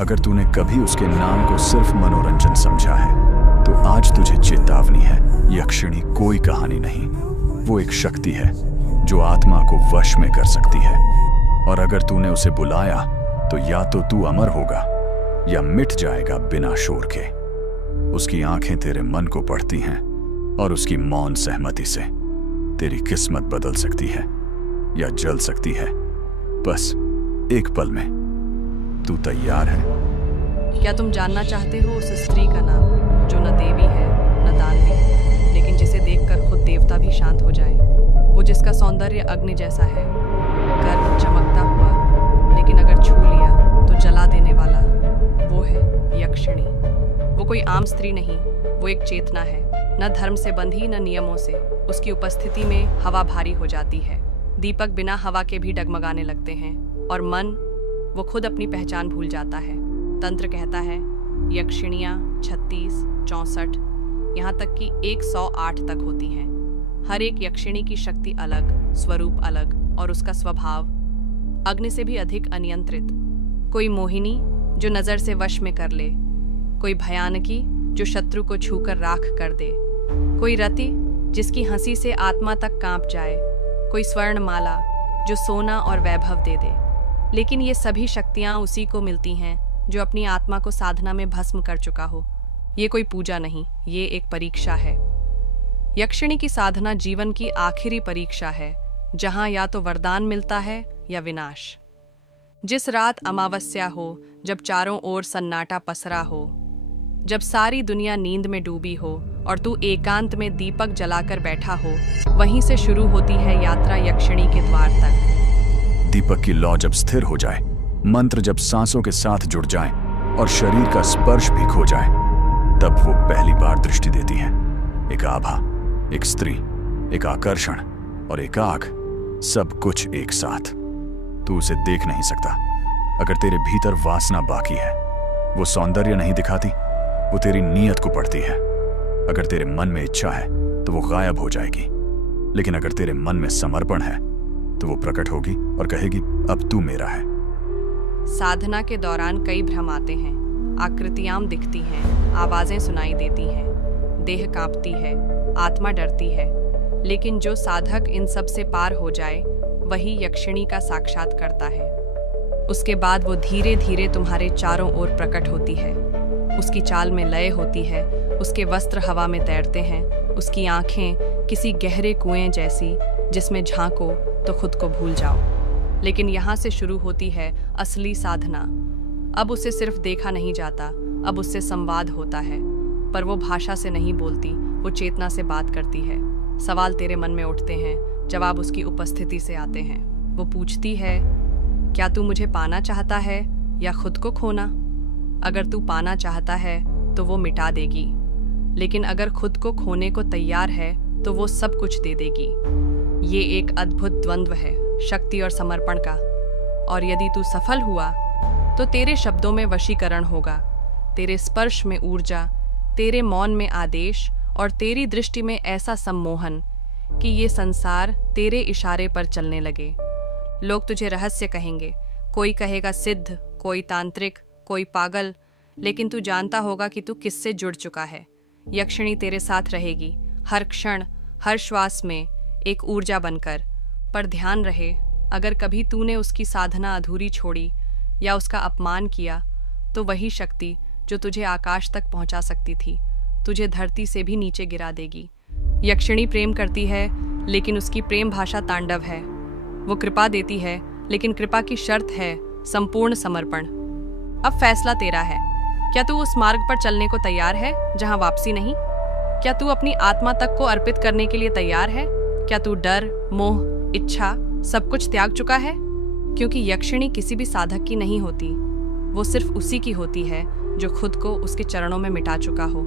अगर तूने कभी उसके नाम को सिर्फ मनोरंजन समझा है तो आज तुझे चेतावनी है। यक्षिणी कोई कहानी नहीं, वो एक शक्ति है जो आत्मा को वश में कर सकती है। और अगर तूने उसे बुलाया तो या तो तू अमर होगा या मिट जाएगा बिना शोर के। उसकी आंखें तेरे मन को पढ़ती हैं और उसकी मौन सहमति से तेरी किस्मत बदल सकती है या जल सकती है, बस एक पल में। तू तैयार है? क्या तुम जानना चाहते हो उस स्त्री का नाम जो न देवी है न दानवी, लेकिन जिसे देखकर खुद देवता भी शांत हो जाए? वो जिसका सौंदर्य अग्नि जैसा है, गर्व चमकता हुआ, लेकिन अगर छू लिया तो जला देने वाला। वो है यक्षिणी। वो कोई आम स्त्री नहीं, वो एक चेतना है, न धर्म से बंधी न नियमों से। उसकी उपस्थिति में हवा भारी हो जाती है, दीपक बिना हवा के भी डगमगाने लगते हैं, और मन वो खुद अपनी पहचान भूल जाता है। तंत्र कहता है यक्षिणियाँ 36, 64, यहाँ तक कि 108 तक होती हैं। हर एक यक्षिणी की शक्ति अलग, स्वरूप अलग, और उसका स्वभाव अग्नि से भी अधिक अनियंत्रित। कोई मोहिनी जो नज़र से वश में कर ले, कोई भयानकी जो शत्रु को छूकर राख कर दे, कोई रति जिसकी हंसी से आत्मा तक कांप जाए, कोई स्वर्णमाला जो सोना और वैभव दे दे। लेकिन ये सभी शक्तियाँ उसी को मिलती हैं जो अपनी आत्मा को साधना में भस्म कर चुका हो। ये कोई पूजा नहीं, ये एक परीक्षा है। यक्षिणी की साधना जीवन की आखिरी परीक्षा है, जहाँ या तो वरदान मिलता है या विनाश। जिस रात अमावस्या हो, जब चारों ओर सन्नाटा पसरा हो, जब सारी दुनिया नींद में डूबी हो और तू एकांत में दीपक जलाकर बैठा हो, वहीं से शुरू होती है यात्रा यक्षिणी के द्वार तक। दीपक की लौ जब स्थिर हो जाए, मंत्र जब सांसों के साथ जुड़ जाए और शरीर का स्पर्श भी खो जाए, तब वो पहली बार दृष्टि देती है। एक आभा, एक स्त्री, एक आकर्षण और एक आग, सब कुछ एक साथ। तू उसे देख नहीं सकता अगर तेरे भीतर वासना बाकी है। वो सौंदर्य नहीं दिखाती, वो तेरी नीयत को पढ़ती है। अगर तेरे मन में इच्छा है तो वो गायब हो जाएगी, लेकिन अगर तेरे मन में समर्पण है तो वो प्रकट होगी और कहेगी, अब तू मेरा है। साधना के दौरान कई भ्रम आते हैं, आकृतियां दिखती हैं, आवाजें सुनाई देती हैं, देह कांपती है, आत्मा डरती है। लेकिन जो साधक इन सब से पार हो जाए, वही यक्षिणी का साक्षात करता है। उसके बाद वो धीरे धीरे तुम्हारे चारों ओर प्रकट होती है। उसकी चाल में लय होती है, उसके वस्त्र हवा में तैरते हैं, उसकी आंखें किसी गहरे कुएं जैसी जिसमें झांको तो खुद को भूल जाओ। लेकिन यहाँ से शुरू होती है असली साधना। अब उसे सिर्फ देखा नहीं जाता, अब उससे संवाद होता है। पर वो भाषा से नहीं बोलती, वो चेतना से बात करती है। सवाल तेरे मन में उठते हैं, जवाब उसकी उपस्थिति से आते हैं। वो पूछती है, क्या तू मुझे पाना चाहता है या खुद को खोना? अगर तू पाना चाहता है तो वो मिटा देगी, लेकिन अगर खुद को खोने को तैयार है तो वो सब कुछ दे देगी। ये एक अद्भुत द्वंद्व है, शक्ति और समर्पण का। और यदि तू सफल हुआ तो तेरे शब्दों में वशीकरण होगा, तेरे स्पर्श में ऊर्जा, तेरे मौन में आदेश और तेरी दृष्टि में ऐसा सम्मोहन कि ये संसार तेरे इशारे पर चलने लगे। लोग तुझे रहस्य कहेंगे, कोई कहेगा सिद्ध, कोई तांत्रिक, कोई पागल, लेकिन तू जानता होगा कि तू किससे जुड़ चुका है। यक्षिणी तेरे साथ रहेगी, हर क्षण, हर श्वास में एक ऊर्जा बनकर। पर ध्यान रहे, अगर कभी तूने उसकी साधना अधूरी छोड़ी या उसका अपमान किया, तो वही शक्ति जो तुझे आकाश तक पहुंचा सकती थी, तुझे धरती से भी नीचे गिरा देगी। यक्षिणी प्रेम करती है, लेकिन उसकी प्रेम भाषा तांडव है। वो कृपा देती है, लेकिन कृपा की शर्त है संपूर्ण समर्पण। अब फैसला तेरा है। क्या तू उस मार्ग पर चलने को तैयार है जहां वापसी नहीं? क्या तू अपनी आत्मा तक को अर्पित करने के लिए तैयार है? क्या तू डर, मोह, इच्छा सब कुछ त्याग चुका है? क्योंकि यक्षिणी किसी भी साधक की नहीं होती, वो सिर्फ उसी की होती है जो खुद को उसके चरणों में मिटा चुका हो।